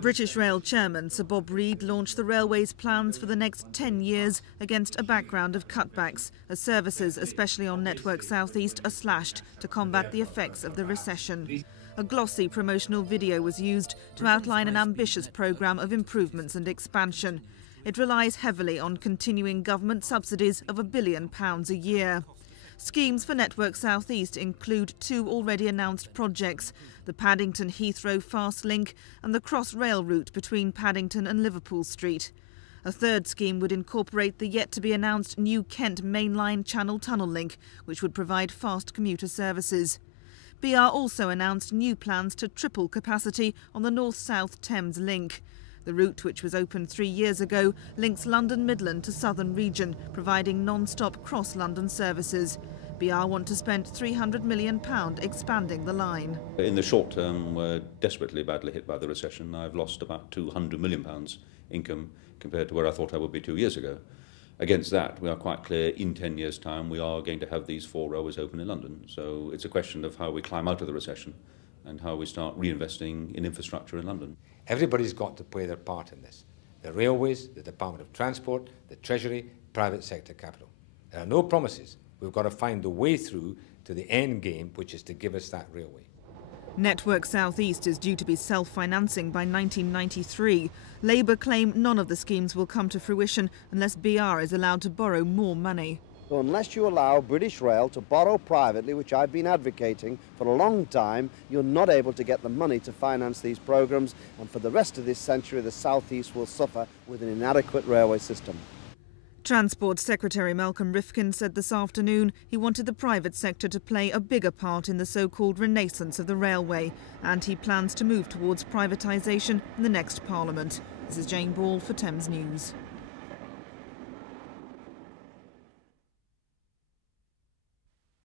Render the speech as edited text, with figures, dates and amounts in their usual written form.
British Rail chairman Sir Bob Reid launched the railway's plans for the next 10 years against a background of cutbacks, as services, especially on Network South East, are slashed to combat the effects of the recession. A glossy promotional video was used to outline an ambitious programme of improvements and expansion. It relies heavily on continuing government subsidies of £1 billion a year. Schemes for Network South East include 2 already announced projects, the Paddington-Heathrow Fast Link and the Crossrail route between Paddington and Liverpool Street. A third scheme would incorporate the yet-to-be-announced New Kent Mainline Channel Tunnel link, which would provide fast commuter services. BR also announced new plans to triple capacity on the North-South Thames link. The route, which was opened 3 years ago, links London Midland to Southern Region, providing non-stop cross-London services. BR want to spend £300 million expanding the line. In the short term, we're desperately badly hit by the recession. I've lost about £200 million income compared to where I thought I would be 2 years ago. Against that, we are quite clear in 10 years' time we are going to have these 4 railways open in London. So it's a question of how we climb out of the recession and how we start reinvesting in infrastructure in London. Everybody's got to play their part in this. The railways, the Department of Transport, the Treasury, private sector capital. There are no promises. We've got to find the way through to the end game, which is to give us that railway. Network South East is due to be self-financing by 1993. Labour claim none of the schemes will come to fruition unless BR is allowed to borrow more money. So unless you allow British Rail to borrow privately, which I've been advocating for a long time, you're not able to get the money to finance these programmes, and for the rest of this century the South East will suffer with an inadequate railway system. Transport Secretary Malcolm Rifkin said this afternoon he wanted the private sector to play a bigger part in the so-called renaissance of the railway, and he plans to move towards privatisation in the next Parliament. This is Jane Ball for Thames News.